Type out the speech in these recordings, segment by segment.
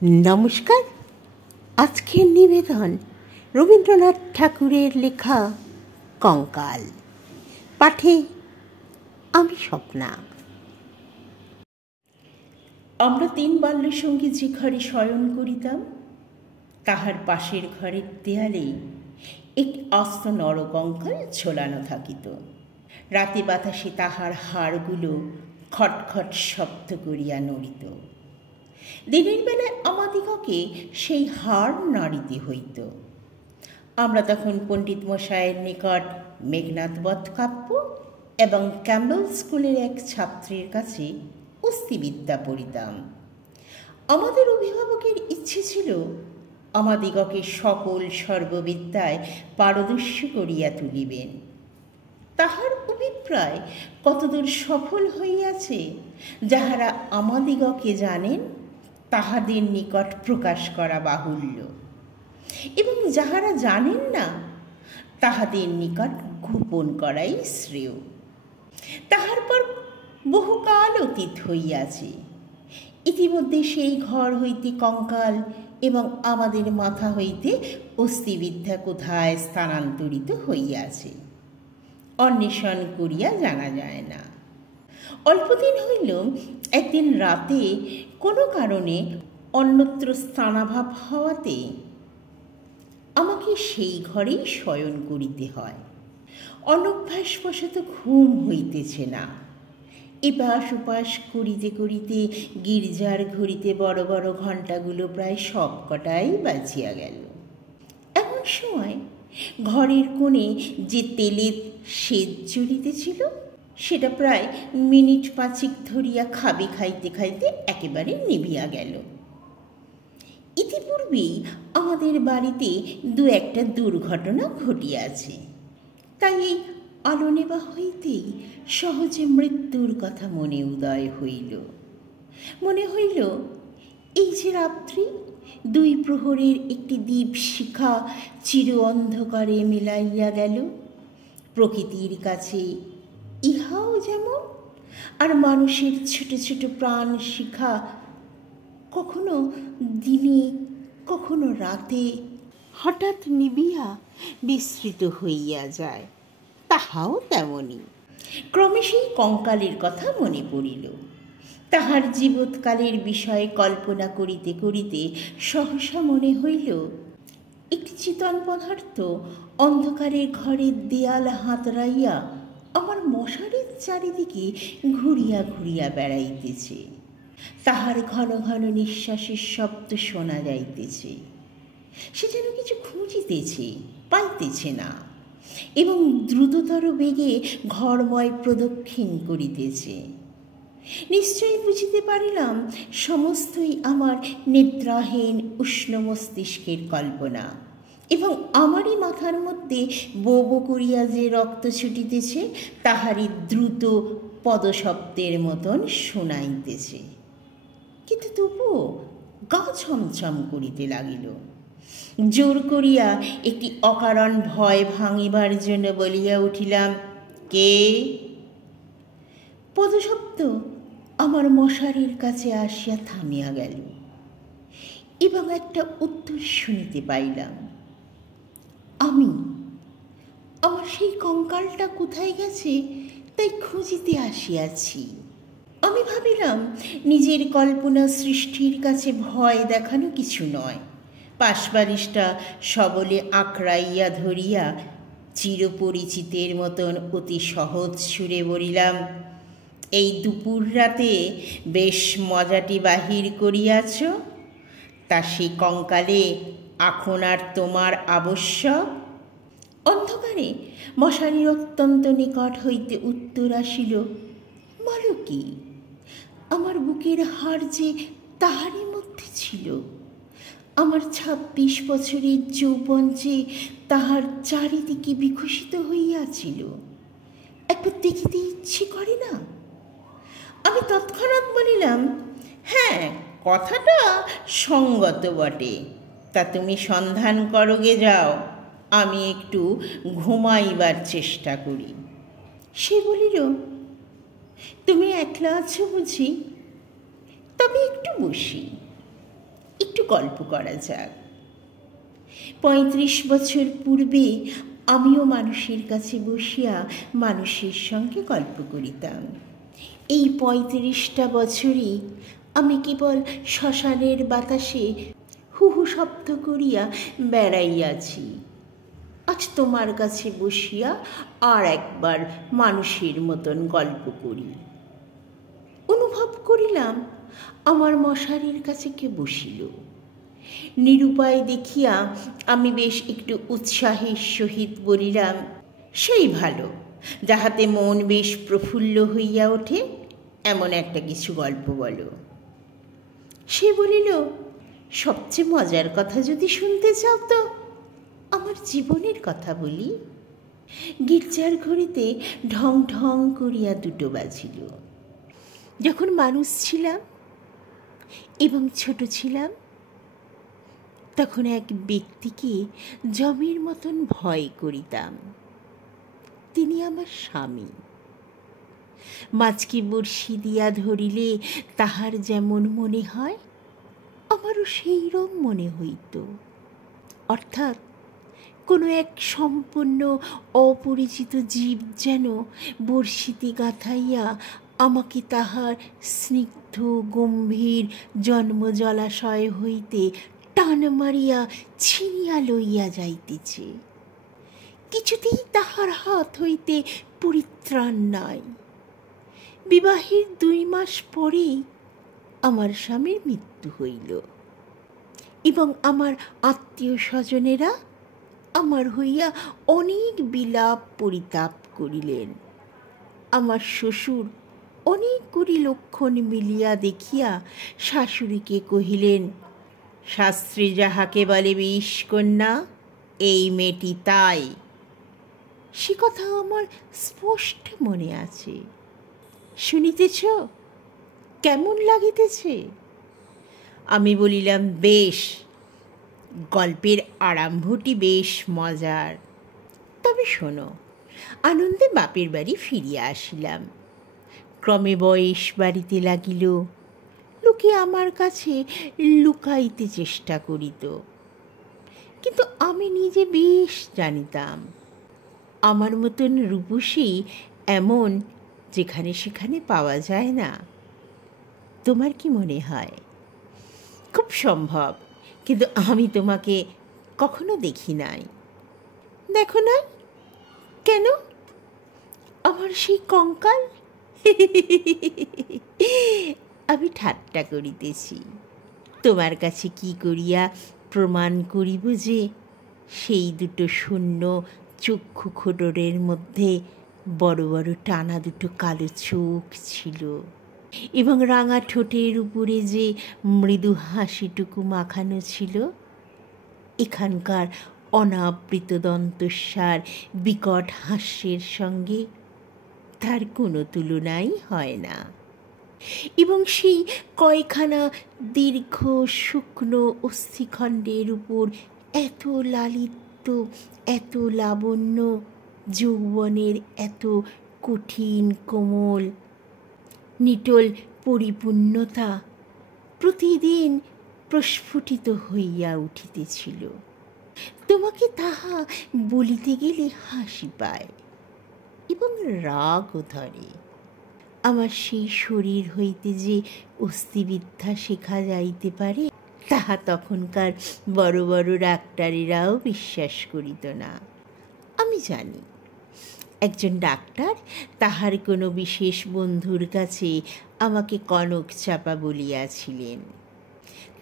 নমস্কার। আজকের নিবেদন রবীন্দ্রনাথ ঠাকুরের লেখা কঙ্কাল। পাঠে আমি স্বপ্না। আমরা 3 বাল্যসঙ্গী যে ঘরে শয়ন করিতাম, তাহার পাশের ঘরের দেয়ালে একটি আস্ত নরকঙ্কাল ঝোলানো থাকিত। রাতে বাতাসে তাহার হাড়গুলো খটখট শব্দ করিয়া নড়িত। দিনের বেলায় আমাদিগকে সেই হাড় নাড়িতে হইত। আমরা তখন পণ্ডিত মশায়ের নিকট মেঘনাদ বধ কাব্য এবং ক্যাম্বেল স্কুলের এক ছাত্রীর কাছে অস্থিবিদ্যা পড়িতাম। আমাদের অভিভাবকের ইচ্ছে ছিল আমাদিগকে সকল সর্ববিদ্যায় পারদর্শী করিয়া তুলিবেন। তাহার অভিপ্রায় কতদূর সফল হইয়াছে যাহারা আমাদিগকে জানেন তাহাদের নিকট প্রকাশ করা বাহুল্য, এবং যাহারা জানেন না তাহাদের নিকট গোপন করাই শ্রেয়। তাহার পর বহুকাল অতীত হইয়াছে। ইতিমধ্যে সেই ঘর হইতে কঙ্কাল এবং আমাদের মাথা হইতে অস্থিবিদ্যা কোথায় স্থানান্তরিত হইয়াছে অন্বেষণ করিয়া জানা যায় না। অল্পদিন হইল একদিন রাতে কোনো কারণে অন্যত্র স্থানাভাব হওয়াতে আমাকে সেই ঘরেই শয়ন করিতে হয়। অনভ্যাসবশত ঘুম হইতেছে না। এপাশ ওপাশ করিতে করিতে গির্জার ঘড়িতে বড় বড় ঘণ্টাগুলো প্রায় সবকটাই বাজিয়া গেল। এমন সময় ঘরের কোণে যে তেলের সেজ জ্বলিতেছিল সেটা প্রায় মিনিট 5 ধরিয়া খাবে খাইতে খাইতে একেবারে নিভিয়া গেল। ইতিপূর্বেই আমাদের বাড়িতে 2-একটা দুর্ঘটনা ঘটিয়াছে, তাই এই আলো নেবা হইতেই সহজে মৃত্যুর কথা মনে উদয় হইল। মনে হইল এই যে রাত্রি 2 প্রহরের একটি দীপ শিখা চির অন্ধকারে মিলাইয়া গেল, প্রকৃতির কাছে ইহাও যেমন, আর মানুষের ছোট ছোট প্রাণ শিখা কখনো দিনে কখনো রাতে হঠাৎ নিবিয়া বিস্মৃত হইয়া যায়, তাহাও তেমনি। ক্রমে সেই কঙ্কালের কথা মনে পড়িল। তাহার জীবৎকালের বিষয়ে কল্পনা করিতে করিতে সহসা মনে হইল একটি চিতন পদার্থ অন্ধকারের ঘরের দেয়াল হাতড়াইয়া আমার মশারির চারিদিকে ঘুরিয়া ঘুরিয়া বেড়াইতেছে। তাহার ঘন ঘন নিঃশ্বাসের শব্দ শোনা যাইতেছে। সে যেন কিছু খুঁজিতেছে, পাইতেছে না, এবং দ্রুততর বেগে ঘরময় প্রদক্ষিণ করিতেছে। নিশ্চয়ই বুঝিতে পারিলাম সমস্তই আমার নিদ্রাহীন উষ্ণ মস্তিষ্কের কল্পনা, এবং আমারই মাথার মধ্যে বো বো করিয়া যে রক্ত ছুটিতেছে তাহারই দ্রুত পদশব্দের মতন শোনাইতেছে। কিন্তু তবুও গা ছমছম করিতে লাগিল। জোর করিয়া একটি অকারণ ভয় ভাঙিবার জন্য বলিয়া উঠিলাম, কে? পদশব্দ আমার মশারির কাছে আসিয়া থামিয়া গেল, এবং একটা উত্তর শুনিতে পাইলাম, আমি। আমার সেই কঙ্কালটা কোথায় গেছে তাই খুঁজিতে আসিয়াছি। আমি ভাবিলাম নিজের কল্পনা সৃষ্টির কাছে ভয় দেখানো কিছু নয়। পাশবালিশটা সবলে আঁকড়াইয়া ধরিয়া চিরপরিচিতের মতন অতি সহজ সুরে বলিলাম, এই দুপুর রাতে বেশ মজাটি বাহির করিয়াছ, তা সেই কঙ্কালে এখন আর তোমার আবশ্যক? অন্ধকারে মশারির অত্যন্ত নিকট হইতে উত্তর আসিল, বলো কি? আমার বুকের হাড় যে তাহারই মধ্যে ছিল, আমার 26 বছরের যৌবন যে তাহার চারিদিকে বিকশিত হইয়াছিল। একবার দেখিতে ইচ্ছে করে না? আমি তৎক্ষণাৎ বলিলাম, হ্যাঁ, কথাটা সঙ্গত বটে, তা তুমি সন্ধান করোগে যাও, আমি একটু ঘুমাইবার চেষ্টা করি। সে বলিল, তুমি একলা আছো বুঝি? তবে একটু বসি। একটু গল্প করা যাক। 35 বছর পূর্বে আমিও মানুষের কাছে বসিয়া মানুষের সঙ্গে গল্প করিতাম। এই 35টা বছরই আমি কেবল শ্মশানের বাতাসে হু হু শব্দ করিয়া বেড়াইয়াছি। আজ তোমার কাছে বসিয়া আর একবার মানুষের মতন গল্প করি। অনুভব করিলাম আমার মশারির কাছে কে বসিল। নিরুপায় দেখিয়া আমি বেশ একটু উৎসাহের সহিত বলিলাম, সেই ভালো, যাহাতে মন বেশ প্রফুল্ল হইয়া ওঠে এমন একটা কিছু গল্প বলো। সে বলিল, সবচেয়ে মজার কথা যদি শুনতে চাও তো আমার জীবনের কথা বলি। গির্জার ঘড়িতে ঢং ঢং করিয়া 2 বাজিল। যখন মানুষ ছিলাম এবং ছোট ছিলাম, তখন এক ব্যক্তিকে জমের মতন ভয় করিতাম। তিনি আমার স্বামী। মাছকে বড়শি দিয়া ধরিলে তাহার যেমন মনে হয়, আমারও সেই রকম মনে হইত। অর্থাৎ কোনো এক সম্পূর্ণ অপরিচিত জীব যেন বড়শিতে গাঁথাইয়া আমাকে তাহার স্নিগ্ধ গম্ভীর জন্ম জলাশয় হইতে টান মারিয়া ছিনিয়া লইয়া যাইতেছে। কিছুতেই তাহার হাত হইতে পরিত্রাণ নাই। বিবাহের 2 মাস পরেই আমার স্বামীর মৃত্যু হইল এবং আমার আত্মীয় স্বজনেরা আমার হইয়া অনেক বিলাপ পরিতাপ করিলেন। আমার শ্বশুর অনেকগুলি লক্ষণ মিলিয়া দেখিয়া শাশুড়িকে কহিলেন, শাস্ত্রী যাহাকে বলে বিষকন্যা, এই মেয়েটি তাই। সে কথা আমার স্পষ্ট মনে আছে। শুনিতেছ কেমন লাগিতেছে? আমি বলিলাম, বেশ, গল্পের আরম্ভটি বেশ মজার। তবে শোনো। আনন্দে বাপের বাড়ি ফিরিয়া আসিলাম। ক্রমে বয়স বাড়িতে লাগিল। লোকে আমার কাছে লুকাইতে চেষ্টা করিত, কিন্তু আমি নিজে বেশ জানিতাম আমার মতন রূপসী এমন যেখানে সেখানে পাওয়া যায় না। তোমার কি মনে হয়? খুব সম্ভব, কিন্তু আমি তোমাকে কখনো দেখি নাই। দেখো নাই কেন? আমার সেই কঙ্কাল। আমি ঠাট্টা করিতেছি। তোমার কাছে কি করিয়া প্রমাণ করিব যে সেই 2 শূন্য চক্ষু খোটরের মধ্যে বড় বড় টানা 2 কালো চোখ ছিল এবং রাঙা ঠোঁটের উপরে যে মৃদু হাসিটুকু মাখানো ছিল। এখানকার অনাবৃত দন্তস্বার বিকট হাস্যের সঙ্গে তার কোনো তুলনাই হয় না। এবং সেই কয়খানা দীর্ঘ শুকনো অস্থিখণ্ডের উপর এত লালিত্য, এত লাবণ্য, যৌবনের এত কঠিন কোমল নিটোল পরিপূর্ণতা প্রতিদিন প্রস্ফুটিত হইয়া উঠিতেছিল। তোমাকে তাহা বলিতে গেলে হাসি পায় এবং রাগও ধরে। আমার সেই শরীর হইতে যে অস্থিবিদ্যা শেখা যাইতে পারে, তাহা তখনকার বড় বড় ডাক্তারেরাও বিশ্বাস করিত না। আমি জানি একজন ডাক্তার তাহার কোনো বিশেষ বন্ধুর কাছে আমাকে কনক চাপা বলিয়াছিলেন।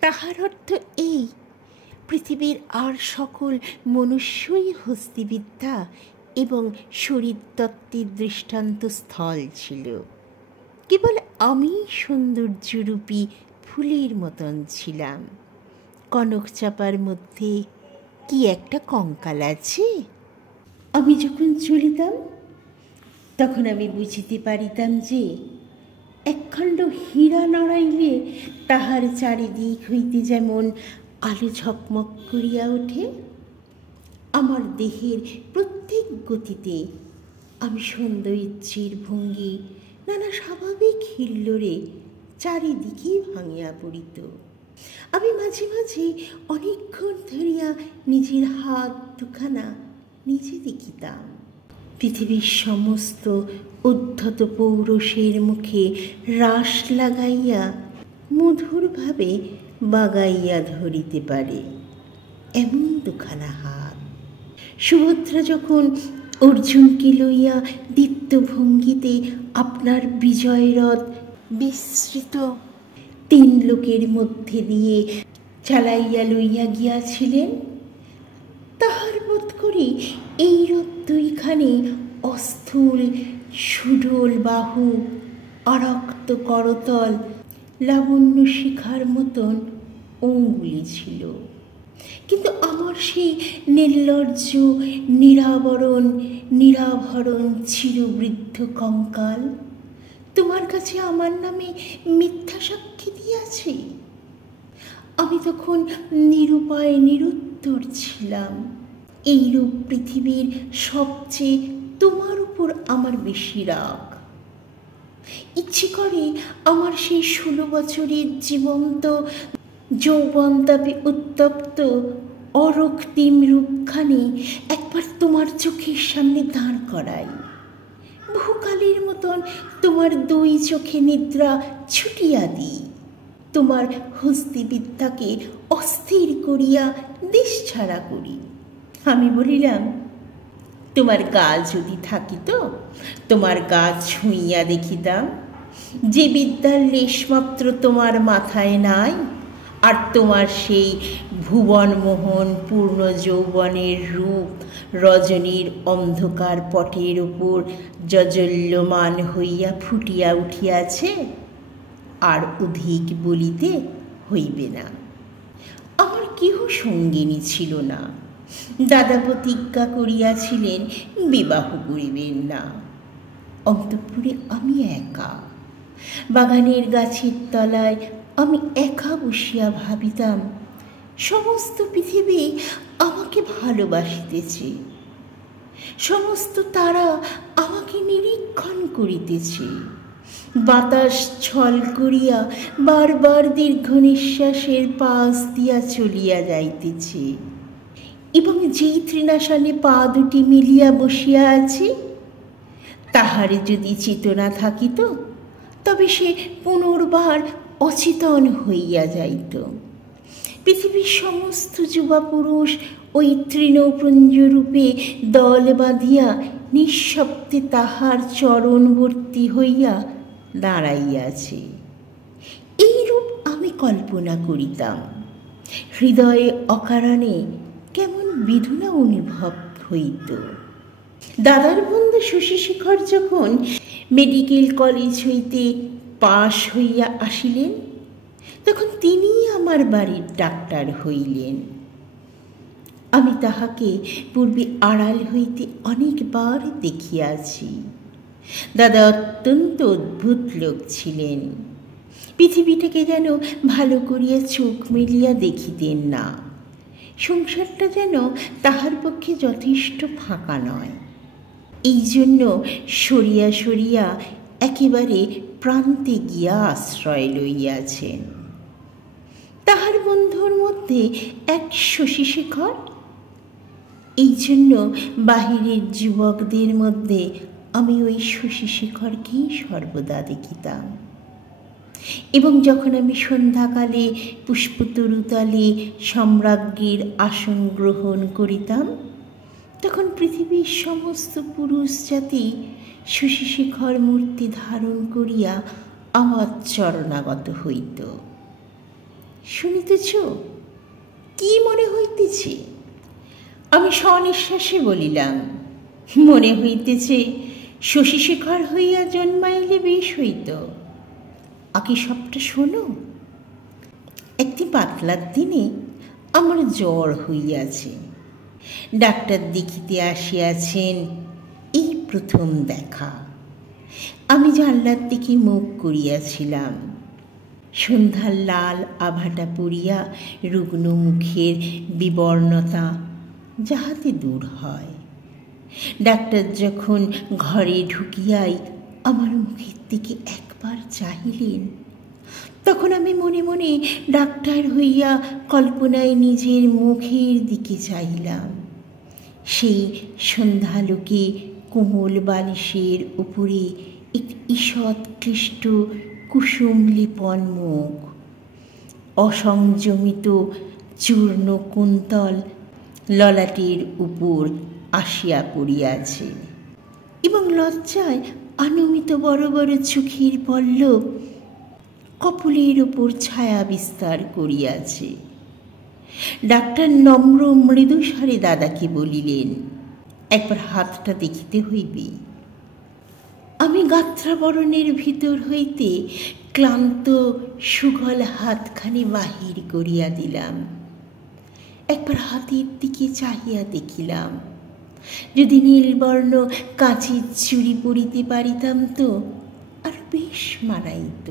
তাহার অর্থ এই, পৃথিবীর আর সকল মনুষ্যই হস্তিবিদ্যা এবং শরীরতত্ত্বের দৃষ্টান্ত স্থল ছিল। কেবল আমি সৌন্দর্যরূপী ফুলের মতন ছিলাম। কনক চাপার মধ্যে কি একটা কঙ্কাল আছে? আমি যখন চলিতাম তখন আমি বুঝিতে পারিতাম যে একখণ্ড হীরা নড়াইলে তাহার চারিদিক হইতে যেমন আলো ঝকমক করিয়া ওঠে, আমার দেহের প্রত্যেক গতিতে আমি সৌন্দর্যের ভঙ্গি নানা স্বাভাবিক হিল্লোড়ে চারিদিকেই ভাঙিয়া পড়িত। আমি মাঝে মাঝে অনেকক্ষণ ধরিয়া নিজের হাত দুখানা নিজে দেখিতাম। পৃথিবীর সমস্ত উদ্ধত পৌরুষের মুখে রাশ লাগাইয়া মধুরভাবে বাগাইয়া ধরিতে পারে এমন দুখানা হাত। সুভদ্রা যখন অর্জুনকে লইয়া দীপ্ত ভঙ্গিতে আপনার বিজয়রথ বিস্তৃত 3 লোকের মধ্যে দিয়ে চালাইয়া লইয়া গিয়াছিলেন, তাহার বোধ করি এই রূপ 2খানি অস্থূল সুডোল বাহু, আরক্ত করতল, লাবণ্য শিখার মতন অঙ্গুলি ছিল। কিন্তু আমার সেই নির্লজ্জ নিরাভরণ চিরবৃদ্ধ কঙ্কাল তোমার কাছে আমার নামে মিথ্যা সাক্ষী দিয়াছে। আমি তখন নিরুপায় নিরুত্তর ছিলাম। এইরূপ পৃথিবীর সবচেয়ে তোমার উপর আমার বেশি রাগ। ইচ্ছে করে আমার সেই 16 বছরের জীবন্ত যৌবনতাপে উত্তপ্ত অরক্তিম রূপখানি একবার তোমার চোখের সামনে দাঁড় করাই, বহুকালের মতন তোমার 2 চোখে নিদ্রা ছুটিয়া দিই, তোমার হস্তিবিদ্যাকে অস্থির করিয়া দেশ ছাড়া করি। আমি বলিলাম, তোমার গা যদি থাকিত, তোমার গা ছুঁইয়া দেখিতাম, যে বিদ্যার লেশমাত্র তোমার মাথায় নাই, আর তোমার সেই ভুবনমোহন পূর্ণ যৌবনের রূপ রজনীর অন্ধকার পটের উপর জজল্যমান হইয়া ফুটিয়া উঠিয়াছে, আর অধিক বলিতে হইবে না। আমার কেহ সঙ্গিনী ছিল না। দাদা প্রতিজ্ঞা করিয়াছিলেন বিবাহ করিবেন না। অন্তঃপুরে আমি একা, বাগানের গাছের তলায় আমি একা বসিয়া ভাবিতাম, সমস্ত পৃথিবী আমাকে ভালোবাসিতেছে, সমস্ত তারা আমাকে নিরীক্ষণ করিতেছে, বাতাস ছল করিয়া বারবার দীর্ঘ নিঃশ্বাসের পাশ দিয়া চলিয়া যাইতেছে, এবং যেই তৃণাসনে পা দুটি মিলিয়া বসিয়া আছে, তাহারে যদি চেতনা থাকিত, তবে সে পুনর্বার অচেতন হইয়া যাইত। পৃথিবীর সমস্ত যুবা পুরুষ ওই তৃণপুঞ্জরূপে দল বাঁধিয়া নিঃশব্দে তাহার চরণবর্তী হইয়া দাঁড়াইয়াছে। এইরূপ আমি কল্পনা করিতাম। হৃদয়ে অকারণে কেমন বেদনা অনুভব হইত। দাদার বন্ধু শশীশেখর যখন মেডিকেল কলেজ হইতে পাশ হইয়া আসিলেন, তখন তিনি আমার বাড়ির ডাক্তার হইলেন। আমি তাহাকে পূর্বে আড়াল হইতে অনেকবার দেখিয়াছি। দাদা অত্যন্ত অদ্ভুত লোক ছিলেন। পৃথিবীটাকে যেন ভালো করিয়া চোখ মেলিয়া দেখিতেন না। সংসারটা যেন তাহার পক্ষে যথেষ্ট ফাঁকা নয়। এই জন্য সরিয়া সরিয়া একেবারে প্রান্তে গিয়া আশ্রয় লইয়াছেন। তাহার বন্ধুর মধ্যে এক শশীশেখর। এই জন্য বাহিরের যুবকদের মধ্যে আমি ওই শশীশেখরকেই সর্বদা দেখিতাম। এবং যখন আমি সন্ধ্যাকালে পুষ্পতরুতলে সম্রাজ্ঞীর আসন গ্রহণ করিতাম, তখন পৃথিবীর সমস্ত পুরুষ জাতি শশীশেখর মূর্তি ধারণ করিয়া আমার চরণাগত হইত। শুনিতেছ কি মনে হইতেছে? আমি স্বনিশ্বাসে বলিলাম, মনে হইতেছে শশীশেখর হইয়া জন্মাইলে বেশ হইত। আগে সবটা শোনো। একদিন পাতলার দিনে আমার জ্বর হইয়াছে। ডাক্তার দেখিতে আসিয়াছেন, এই প্রথম দেখা। আমি জানলার দিকে মুখ করিয়াছিলাম। সন্ধ্যার লাল আভাটা পড়িয়া রুগ্ন মুখের বিবর্ণতা যাহাতে দূর হয়। ডাক্তার যখন ঘরে ঢুকিয়াই আমার মুখের দিকে একবার চাহিলেন, তখন আমি মনে মনে ডাক্তার হইয়া কল্পনায় নিজের মুখের দিকে চাইলাম। সেই সন্ধ্যালোকে কোমল বালিশের উপরে একটি ঈষৎ ক্লিষ্ট কুসুম লিপন মুখ, অসংযমিত চূর্ণ কুন্তল ললাটের উপর আসিয়া পড়িয়াছে এবং লজ্জায় আনমিত বড় বড় চোখের পল্লব কপলের উপর ছায়া বিস্তার করিয়াছে। ডাক্তার নম্র মৃদুস্বরে দাদাকে বলিলেন, একবার হাতটা দেখিতে হইবে। আমি গাত্রাবরণের ভিতর হইতে ক্লান্ত সুগল হাতখানি বাহির করিয়া দিলাম। একবার হাতের দিকে চাহিয়া দেখিলাম, যদি নীলবর্ণ কাঁচের চুড়ি পরিতে পারিতাম তো আর বেশ মানাইত।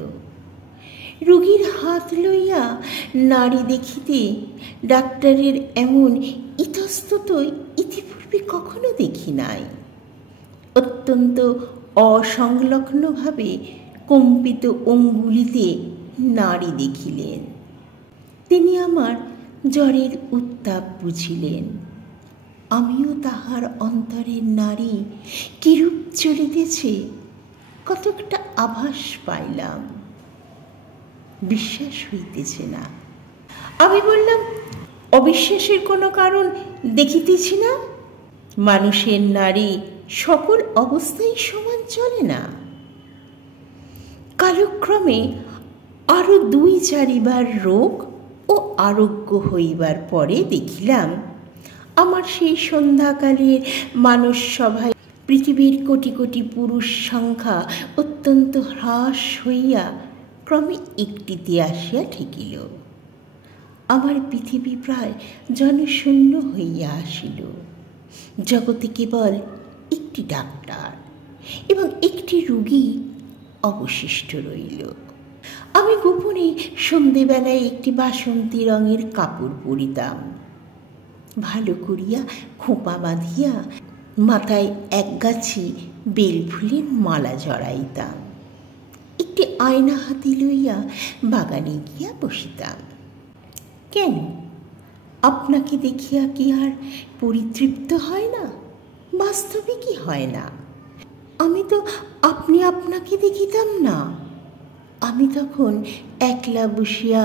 রোগীর হাত লইয়া নাড়ি দেখিতে ডাক্তারের এমন ইতস্তত ইতিপূর্বে কখনো দেখি নাই। অত্যন্ত অসংলগ্নভাবে কম্পিত অঙ্গুলিতে নাড়ি দেখিলেন। তিনি আমার জ্বরের উত্তাপ বুঝিলেন। আমিও তাহার অন্তরের নাড়ি কিরূপ চলিতেছে কতকটা আভাস পাইলাম। বিশ্বাস হইতেছে না। আমি বললাম, অবিশ্বাসের কোনো কারণ দেখিতেছি না। মানুষের নাড়ি সকল অবস্থায় সমান চলে না। কালক্রমে আরো 2-4 বার রোগ ও আরোগ্য হইবার পরে দেখিলাম আমার সেই সন্ধ্যাকালের মানস সভায় পৃথিবীর কোটি কোটি পুরুষ সংখ্যা অত্যন্ত হ্রাস হইয়া ক্রমে একটিতে আসিয়া ঠেকিল। আমার পৃথিবী প্রায় জনশূন্য হইয়া আসিল। জগতে কেবল একটি ডাক্তার এবং একটি রোগী অবশিষ্ট রইল। আমি গোপনে সন্ধেবেলায় একটি বাসন্তী রঙের কাপড় পরিতাম। ভালো করিয়া খোঁপা বাঁধিয়া মাথায় একগাছি বেলফুলের মালা জড়াইতাম। একটি আয়না হাতে লইয়া বাগানে গিয়া বসিতাম। কেন, আপনাকে দেখিয়া কি আর পরিতৃপ্ত হয় না? বাস্তবে কি হয় না? আমি তো আপনি আপনাকে দেখিতাম না। আমি তখন একলা বসিয়া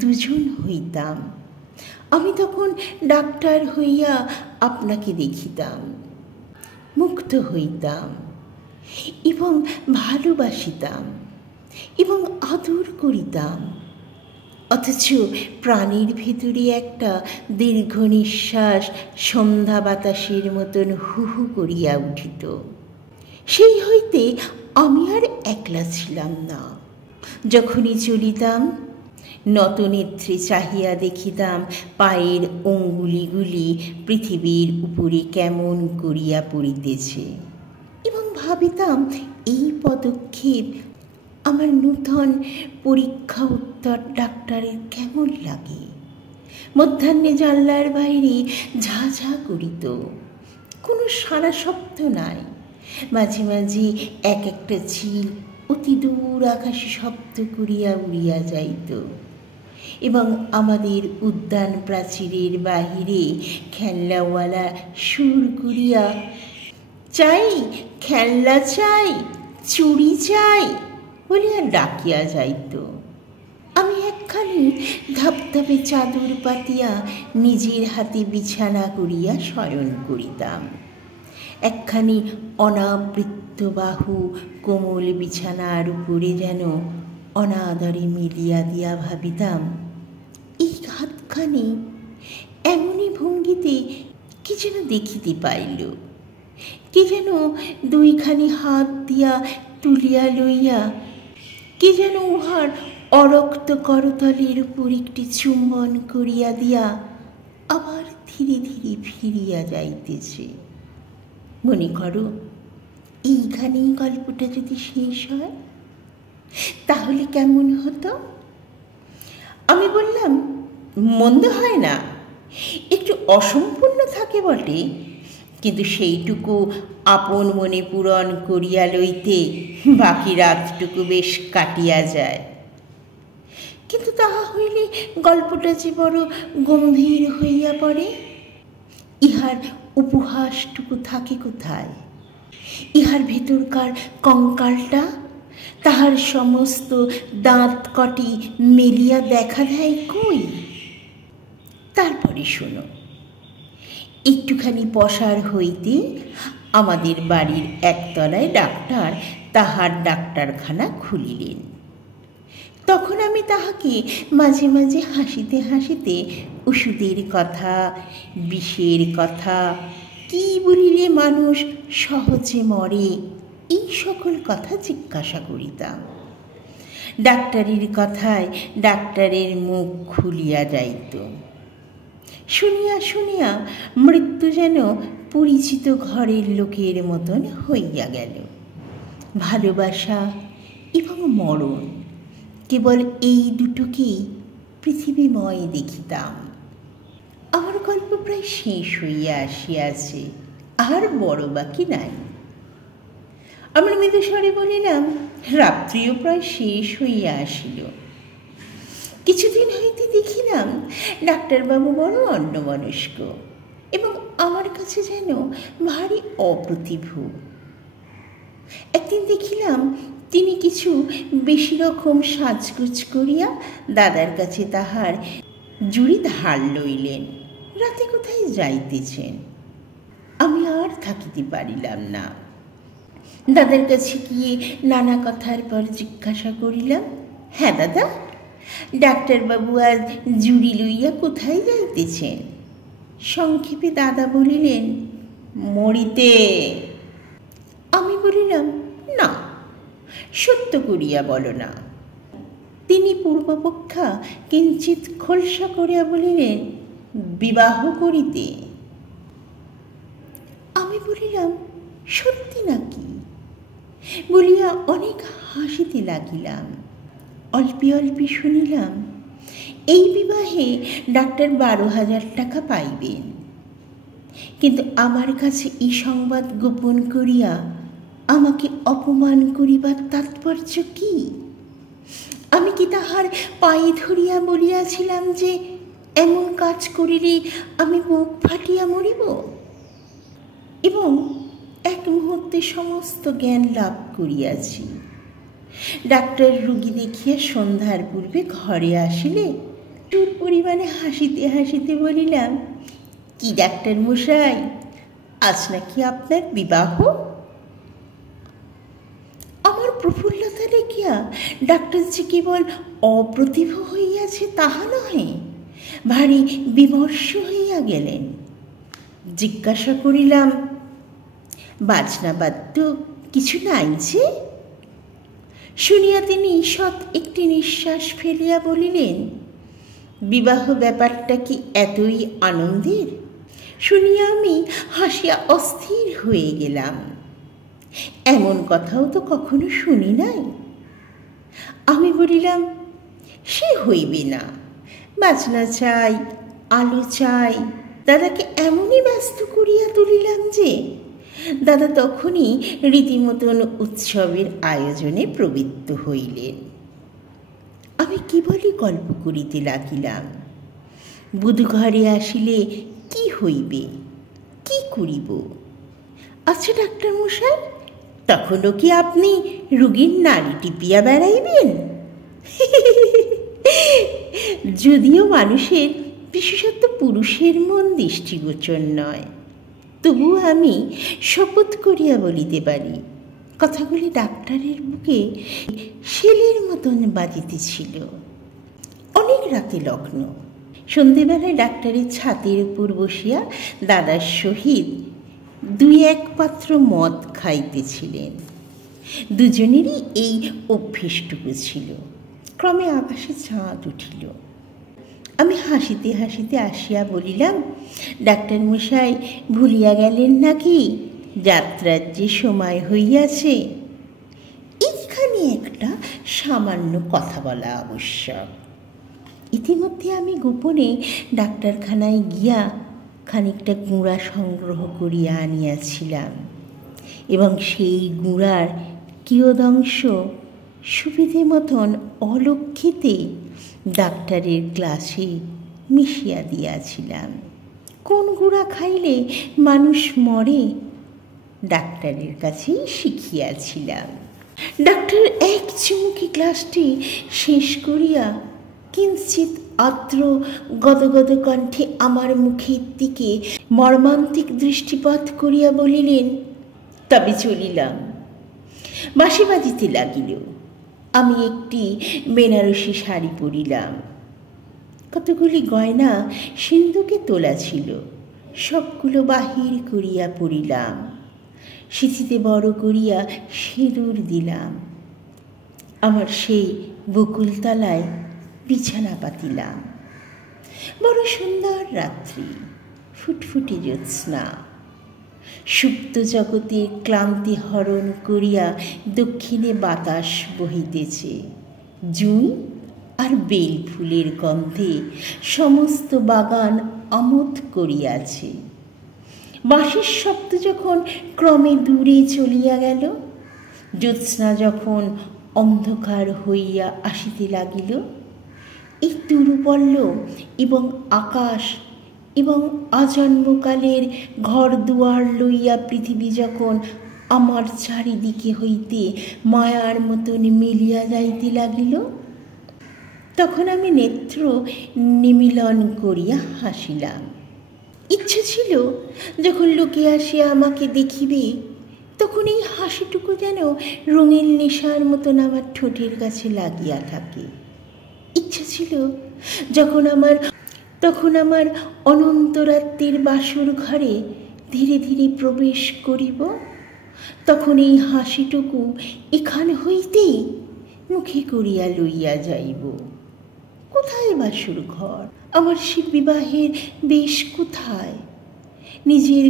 দুজন হইতাম। আমি তখন ডাক্তার হইয়া আপনাকে দেখিতাম, মুগ্ধ হইতাম এবং ভালোবাসিতাম এবং আদর করিতাম। অথচ প্রাণীর ভিতরে একটা দীর্ঘ নিঃশ্বাস সন্ধ্যা বাতাসের মতন হু হু করিয়া উঠিত। সেই হইতে আমি আর একলা ছিলাম না। যখনই চলিতাম নতনেত্রে চাহিয়া দেখিতাম পায়ের অঙ্গুলিগুলি পৃথিবীর উপরে কেমন করিয়া পড়িতেছে এবং ভাবিতাম এই পদক্ষেপ আমার নূতন পরীক্ষা উত্তর ডাক্তারের কেমন লাগে। মধ্যাহ্নে জানলার বাইরে ঝা ঝা করিত, কোনো সারা শব্দ নাই। মাঝে মাঝে এক একটা ঝিল অতি দূর আকাশে শব্দ করিয়া উড়িয়া যাইত এবং আমাদের উদ্যান প্রাচীরের বাহিরে খেলনাওয়ালা সুর করিয়া চাই, খেলনা চাই, চুড়ি চাই বলিয়া ডাকিয়া যাইত। আমি একখানি ধপধপে চাদর পাতিয়া নিজের হাতে বিছানা করিয়া শয়ন করিতাম। একখানি অনাবৃত্ত বাহু কোমল বিছানার উপরে যেন অনাদরে মিলিয়া দিয়া ভাবিতাম, এই হাতখানি এমনই ভঙ্গিতে কি যেন দেখিতে পাইল, কি যেন 2খানি হাত দিয়া তুলিয়া লইয়া কি যেন উহার অরক্ত করতলের উপর একটি চুম্বন করিয়া দিয়া আবার ধীরে ধীরে ফিরিয়া যাইতেছে। মনে করো, এইখানেই গল্পটা যদি শেষ হয় তাহলে কেমন হতো? আমি বললাম, মন্দ হয় না, একটু অসম্পূর্ণ থাকে বটে, কিন্তু সেইটুকু আপন মনে পূরণ করিয়া লইতে বাকি রাতটুকু বেশ কাটিয়া যায়। কিন্তু তাহা হইলে গল্পটা যে বড় গম্ভীর হইয়া পড়ে। ইহার উপহাসটুকু থাকে কোথায়? ইহার ভেতরকার কঙ্কালটা, তাহার সমস্ত দাঁত কটি মেলিয়া দেখা দেয় কই? তারপরে শোনো, একটুখানি পসার হইতে আমাদের বাড়ির একতলায় ডাক্তার তাহার ডাক্তারখানা খুলিলেন। তখন আমি তাহাকে মাঝে মাঝে হাসিতে হাসিতে ওষুধের কথা, বিষের কথা, কি বলিলে মানুষ সহজে মরে, এই সকল কথা জিজ্ঞাসা করিতাম। ডাক্তারের কথায় ডাক্তারের মুখ খুলিয়া যাইত। শুনিয়া শুনিয়া মৃত্যু যেন পরিচিত ঘরের লোকের মতন হইয়া গেল। ভালোবাসা এবং মরণ, কেবল এই দুটোকেই পৃথিবীময় দেখিতাম। আমার গল্প প্রায় শেষ হইয়া আসিয়াছে, আর বড় বাকি নাই। আমরা মৃদু স্বরে বলিলাম, রাত্রিও প্রায় শেষ হইয়া আসিল। কিছুদিন হইতে দেখিলাম ডাক্তারবাবু বড় অন্যমনস্ক এবং আমার কাছে যেন ভারী অপ্রতিভ। একদিন দেখিলাম তিনি কিছু বেশি রকম সাজগোজ করিয়া দাদার কাছে তাহার জুড়ি ধার লইলেন, রাতে কোথায় যাইতেছেন। আমি আর থাকিতে পারিলাম না। দাদার কাছে গিয়ে নানা কথার পর জিজ্ঞাসা করিলাম, হ্যাঁ দাদা, ডাক্তারবাবু আজ জুড়ি লইয়া কোথায় যাইতেছেন? সংক্ষেপে দাদা বলিলেন, মরিতে। আমি বলিলাম, না, সত্য করিয়া বলো না। তিনি পূর্বপক্ষা কিঞ্চিৎ খোলসা করিয়া বলিলেন, বিবাহ করিতে। আমি বলিলাম, সত্যি নাকি? বলিয়া অনেক হাসিতে লাগিলাম। অল্পে অল্পে শুনিলাম এই বিবাহে ডাক্তার 12,000 টাকা পাইবেন। কিন্তু আমার কাছে এই সংবাদ গোপন করিয়া আমাকে অপমান করিবার তাৎপর্য কি? আমি কি তাহার পায়ে ধরিয়া বলিয়াছিলাম যে এমন কাজ করিলে আমি বুক ফাটিয়া মরিব? এবং এক মুহূর্তে সমস্ত জ্ঞান লাভ করিয়াছি। ডাক্তার রুগী দেখিয়া সন্ধ্যার পূর্বে ঘরে আসিলে চুর পরিমাণে হাসিতে হাসিতে বলিলাম, কি ডাক্তার মশাই, আজ নাকি আপনার বিবাহ? আমার প্রফুল্লতা দেখিয়া ডাক্তার যে কেবল অপ্রতিভ হইয়াছে তাহা নহে, ভারী বিমর্ষ হইয়া গেলেন। জিজ্ঞাসা করিলাম, বাজনা বাদ্য কিছু নাই যে? শুনিয়া তিনি ঈষৎ একটি নিঃশ্বাস ফেলিয়া বলিলেন, বিবাহ ব্যাপারটা কি এতই আনন্দের? শুনিয়া আমি হাসিয়া অস্থির হয়ে গেলাম। এমন কথাও তো কখনো শুনি নাই। আমি বলিলাম, সে হইবে না, বাজনা চাই, আলো চাই। দাদাকে এমনই ব্যস্ত করিয়া তুলিলাম যে দাদা তখনই রীতিমতন উৎসবের আয়োজনে প্রবৃত্ত হইলেন। আমি কেবলই গল্প করিতে লাগিলাম, বুধু ঘরে আসিলে কি হইবে, কি করিব? আচ্ছা ডাক্তার মশাই, তখনও কি আপনি রুগীর নাড়ি টিপিয়া বেড়াইবেন? যদিও মানুষের, বিশেষত পুরুষের মন দৃষ্টিগোচর নয়, তবু আমি শপথ করিয়া বলিতে পারি কথাগুলি ডাক্তারের বুকে শেলের মতন বাজিতেছিল। অনেক রাতে লগ্ন। সন্ধেবেলায় ডাক্তারের ছাতের উপর বসিয়া দাদার সহিত 2-1 পাত্র মদ খাইতেছিলেন। দুজনেরই এই অভ্যেসটুকু ছিল। ক্রমে আকাশে চাঁদ উঠিল। আমি হাসিতে হাসিতে আসিয়া বলিলাম, ডাক্তার মশাই ভুলিয়া গেলেন নাকি যাত্রার যে সময় হইয়াছে? এইখানে একটা সামান্য কথা বলা আবশ্যক। ইতিমধ্যে আমি গোপনে ডাক্তারখানায় গিয়া খানিকটা গুঁড়া সংগ্রহ করিয়া আনিয়াছিলাম এবং সেই গুঁড়ার কিয়দংশ সুবিধে মতন অলক্ষিতে ডাক্তারের গ্লাসে মিশিয়া দিয়াছিলাম। কোন গুঁড়া খাইলে মানুষ মরে ডাক্তারের কাছেই শিখিয়াছিলাম। ডাক্তার এক চুমুকি গ্লাসটি শেষ করিয়া কিঞ্চিত আর্দ্র গদগদ কণ্ঠে আমার মুখের দিকে মর্মান্তিক দৃষ্টিপাত করিয়া বলিলেন, তবে চলিলাম। বাঁশি বাজিতে লাগিল। আমি একটি বেনারসি শাড়ি পরিলাম। কতগুলি গয়না সিন্ধুকে তোলা ছিল, সবগুলো বাহির করিয়া পরিলাম। সিঁথিতে বড় করিয়া সিঁদুর দিলাম। আমার সেই বকুলতলায় বিছানা পাতিলাম। বড় সুন্দর রাত্রি, ফুটফুটে জ্যোৎস্না। সুপ্ত জগতের ক্লান্তি হরণ করিয়া দক্ষিণে বাতাস বহিতেছে। জুঁই আর বেল ফুলের গন্ধে সমস্ত বাগান আমোদ করিয়াছে। বাঁশির শব্দ যখন ক্রমে দূরে চলিয়া গেল, জ্যোৎস্না যখন অন্ধকার হইয়া আসিতে লাগিল, এই দুর্বল্য এবং আকাশ এবং আজন্মকালের ঘর দুয়ার লইয়া পৃথিবী যখন আমার চারিদিকে হইতে মায়ার মতন মিলিয়া যাইতে লাগিল, তখন আমি নেত্র নিমীলন করিয়া হাসিলাম। ইচ্ছে ছিল যখন লোকে আসিয়া আমাকে দেখিবে, তখন এই হাসিটুকু যেন রঙিন নেশার মতন আমার ঠোঁটের কাছে লাগিয়া থাকে। ইচ্ছে ছিল তখন আমার অনন্তরাত্রির বাসর ঘরে ধীরে ধীরে প্রবেশ করিব, তখন এই হাসিটুকু এখান হইতেই মুখে করিয়া লইয়া যাইব। কোথায় বাসর ঘর? আমার সে বিবাহের বেশ কোথায়? নিজের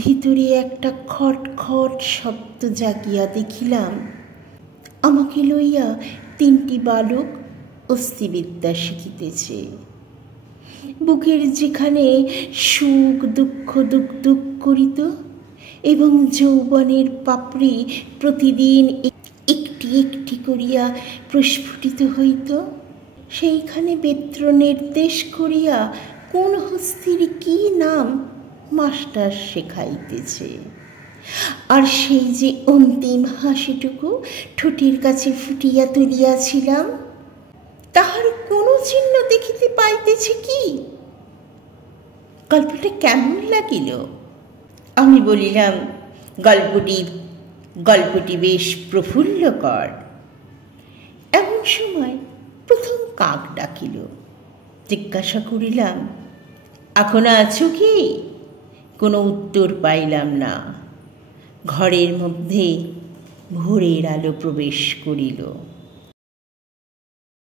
ভিতরে একটা খট খট শব্দ জাগিয়া দেখিলাম। আমাকে লইয়া 3টি বালক অস্থিবিদ্যা শিখিতেছে। বুকের যেখানে সুখ দুঃখ দুঃখ দুঃখ করিত এবং যৌবনের পাপড়ি প্রতিদিন একটি একটি করিয়া প্রস্ফুটিত হইত, সেইখানে বেত্র নির্দেশ করিয়া কোন হস্তির কি নাম মাস্টার শেখাইতেছে। আর সেই যে অন্তিম হাসিটুকু ঠোঁটের কাছে ফুটিয়া তুলিয়াছিলাম, তাহার কোনো চিহ্ন দেখিতে পাইতেছে কি? গল্পটা কেমন লাগিল? আমি বলিলাম, গল্পটি বেশ প্রফুল্লকর। এমন সময় প্রথম কাক ডাকিল। জিজ্ঞাসা করিলাম, এখনো আছো কি? কোনো উত্তর পাইলাম না। ঘরের মধ্যে ভোরের আলো প্রবেশ করিল।